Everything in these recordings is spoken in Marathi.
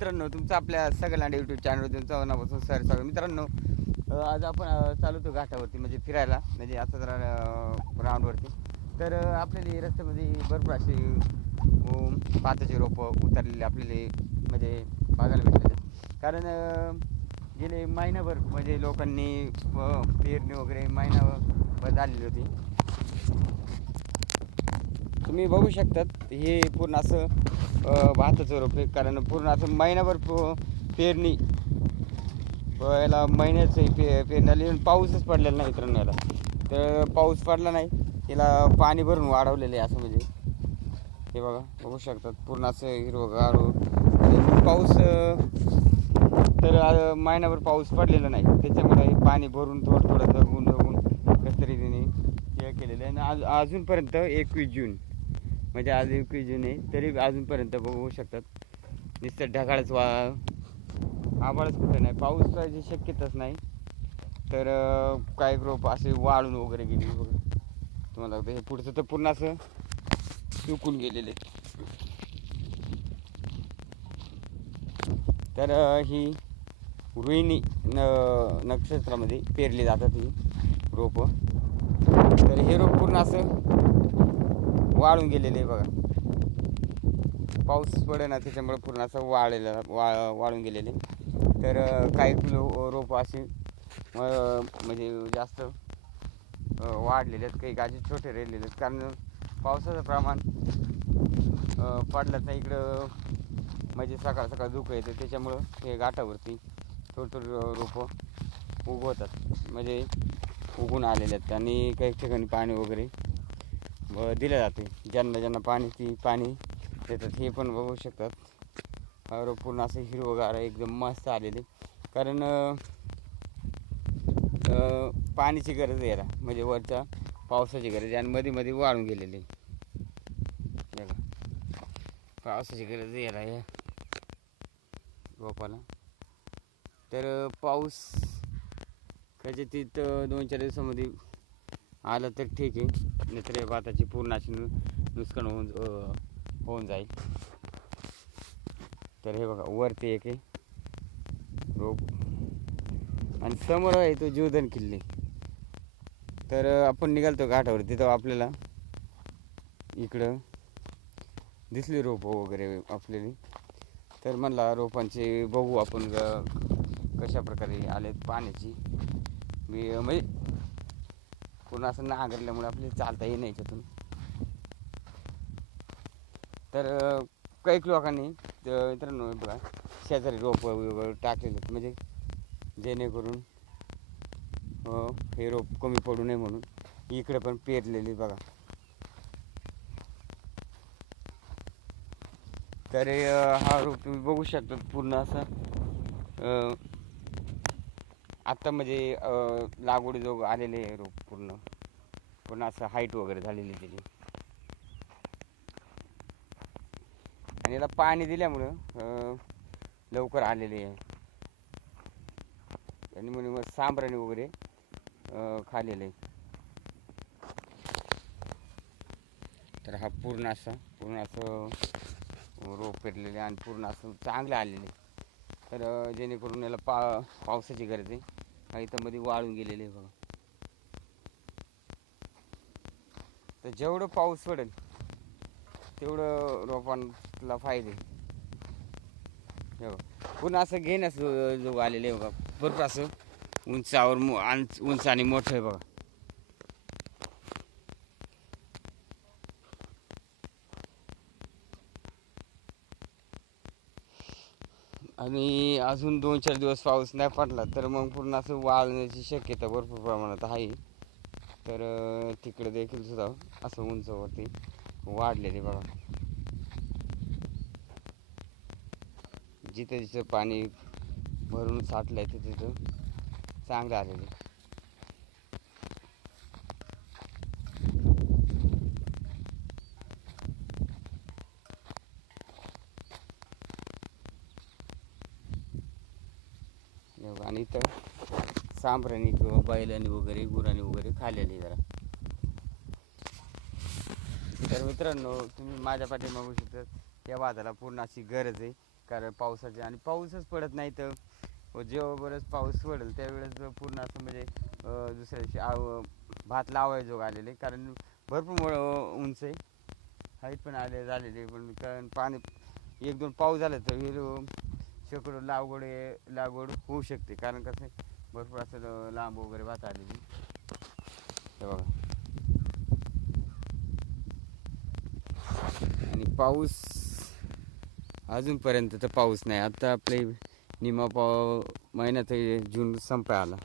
मित्रांनो, तुमचं आपल्या सगळ्यांना यूट्यूब चॅनलवर तुमचं मनापासून स्वागत. मित्रांनो, आज आपण चालू होतो घाटावरती म्हणजे फिरायला, म्हणजे आता जरा राऊंडवरती. तर आपल्याला रस्त्यामध्ये भरपूर अशी पाताची रोपं उतरलेली आपल्याला म्हणजे बघायला भेटलेले. कारण गेले महिनाभर म्हणजे लोकांनी पेरणी वगैरे महिनाभर झालेली होती. तुम्ही बघू शकतात हे पूर्ण असं भाताचं रोप आहे. कारण पूर्ण असं महिनाभर पेरणी याला महिन्याचं पेरण्याला पाऊसच पडलेला नाही मित्रांनो. याला तर पाऊस पडला नाही, याला पाणी भरून वाढवलेलं आहे असं. म्हणजे हे बघू शकतात पूर्ण असं हिरवगार पाऊस. तर महिनाभर पाऊस पडलेला नाही, त्याच्यामुळे पाणी भरून थोडं जगून कसं तरी तिने हे केलेलं आहे. आणि अजूनपर्यंत 21 जून म्हणजे आज 21 जून आहे, तरी अजूनपर्यंत बघू शकतात नुसतं ढगाळच आभाळच कुठं नाही, पाऊस पाहिजे शक्यताच नाही. तर काही रोप असे वाळून वगैरे गेली बघा. तुम्हाला हे पुढचं तर पूर्ण असं सुकून गेलेले. तर ही रोहिणी नक्षत्रामध्ये पेरली जातात ही रोपं. तर हे रोप पूर्ण असं वाळून गेलेले आहे बघा. पाऊस पडेना त्याच्यामुळे पूर्ण असं वाळून गेलेले. तर काही रोप असे म्हणजे जास्त वाढलेले आहेत, काही गाजी छोटे राहिलेले आहेत. कारण पावसाचं प्रमाण पडलं तर इकडं म्हणजे सकाळ धुकं येतं, त्याच्यामुळं हे घाटावरती थोडं रोपं उगवतात म्हणजे उगून आलेले आहेत. आणि काही ठिकाणी पाणी वगैरे दिलं जाते, ज्यांना पाणी देतात. हे पण बघू शकतात रोप पूर्ण असं हिरवगार एकदम मस्त आलेले. कारण पाण्याची गरज आहे याला, म्हणजे वरच्या पावसाची गरज आहे. आणि मध्ये वाळून गेलेले पावसाची गरज आहे याला या रोपाला. तर पाऊस कदाचित 2-4 दिवसामध्ये आलं तर ठीक आहे, नाहीतर या भाताची पूर्ण अशी नुकसान होऊन जाईल. तर हे बघा वरती एक आहे रोप आणि समोर आहे तो जीवधन किल्ले. तर आपण निघालतो घाटावरती, तर आपल्याला इकडं दिसली रोपं वगैरे आपल्याला. तर म्हणला रोपांचे बघू आपण कशा प्रकारे आलेत. पाण्याची म्हणजे पूर्ण असं नांगरल्यामुळे आपल्याला चालता येईल नाही याच्यातून. तर काही लोकांनी मित्रांनो बघा शेजारी रोपं वगैरे टाकलेले आहेत, म्हणजे जेणेकरून हे रोप कमी पडू नये म्हणून इकडे पण पेरलेली बघा. तर हा रोप तुम्ही बघू शकता पूर्ण असा आत्ता म्हणजे लागवड जो आलेले आहे रोप पूर्ण असं हाईट वगैरे झालेली त्याची. आणि याला पाणी दिल्यामुळं लवकर आलेले आहे. आणि म्हणून मग सांबराने वगैरे खाल्लेलं आहे. तर हा पूर्ण असं रोप पेरलेले आणि पूर्ण असं चांगलं आलेले. तर जेणेकरून याला पावसाची गरज आहे. काही तर मध्ये वाळून गेलेले आहे बघा. तर जेवढं पाऊस पडेल तेवढं रोपांना फायदे. पुन्हा असं घेण्यास जो आलेले आहे बघा, भरपूर असं उंच आणि मोठं आहे बघा. आणि अजून 2-4 दिवस पाऊस नाही पडला तर मग पूर्ण असं वाळण्याची शक्यता भरपूर प्रमाणात आहे. तर तिकडे देखील सुद्धा असं उंचवरती वाढलेले बघा. जिथं पाणी भरून साठलंय तिथं चांगलं आलेले. आणि इथं सांभराणी किंवा बैलांनी वगैरे गुरांनी वगैरे खाल्लेली जरा. तर मित्रांनो, तुम्ही माझ्या पाठीमागू शकता या भाताला पूर्ण अशी गरज आहे. कारण पावसाचे आणि पाऊसच पडत नाही तर जेव्हा बरंच पाऊस पडेल त्यावेळेस पूर्ण असं म्हणजे दुसऱ्या दिवशी भात लावायजोग आलेले, कारण भरपूर उंच आहे, हाईट पण झालेली, पण कारण पाणी 1-2 पाऊस झाला तर शेकडो लागवड होऊ शकते, कारण कसं भरपूर असं लांब वगैरे भात आलेली. हे बघा, आणि पाऊस अजूनपर्यंत तर पाऊस नाही. आता आपले निमा महिन्यात जून संपायला आला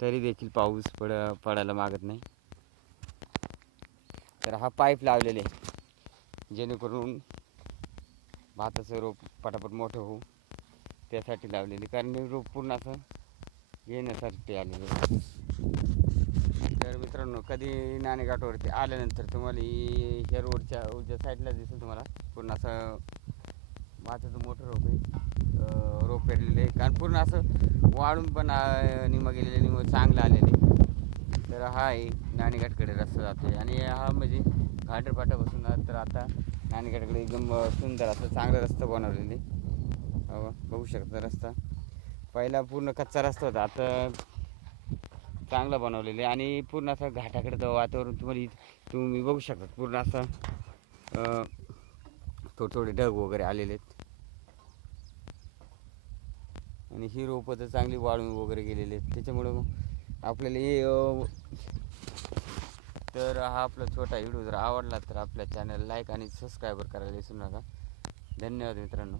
तरी देखील पाऊस पडायला मागत नाही. तर हा पाईप लावलेले जेणेकरून भाताचं रोप पटापट मोठं होऊ त्यासाठी लावलेली, कारण हे रोप पूर्ण असं येण्यासाठी आलेले. तर मित्रांनो, कधी नाणेघाटावरती आल्यानंतर तुम्हाला ह्या रोडच्या उजव्या साईडला दिसेल तुम्हाला पूर्ण असं भाताचं मोठं रोप आहे, रोप पेरलेले आहे, कारण पूर्ण असं वाळून पण निम गेलेले, निम चांगलं आलेले. तर हा आहे नाणेघाटकडे रस्ता जातो आहे, आणि हा म्हणजे घाटरपाटापासून तर आता नाणेघाटकडे एकदम सुंदर असं चांगला रस्ता बनवलेले. बघू शकता रस्ता पहिला पूर्ण कच्चा रस्ता होता, आता चांगला बनवलेले, आणि पूर्ण असं घाटाकडे वातावरण तुम्ही बघू शकता. पूर्ण असं थोडे ढग वगैरे आलेले आहेत, आणि ही रोपं तर चांगली वाळून वगैरे गेलेले आहेत. त्याच्यामुळं आपल्याला तर हा आपला छोटा व्हिडिओ जर आवडला तर आपल्या चॅनल लाईक आणि सबस्क्राईबर करायला विसरू नका. धन्यवाद मित्रांनो.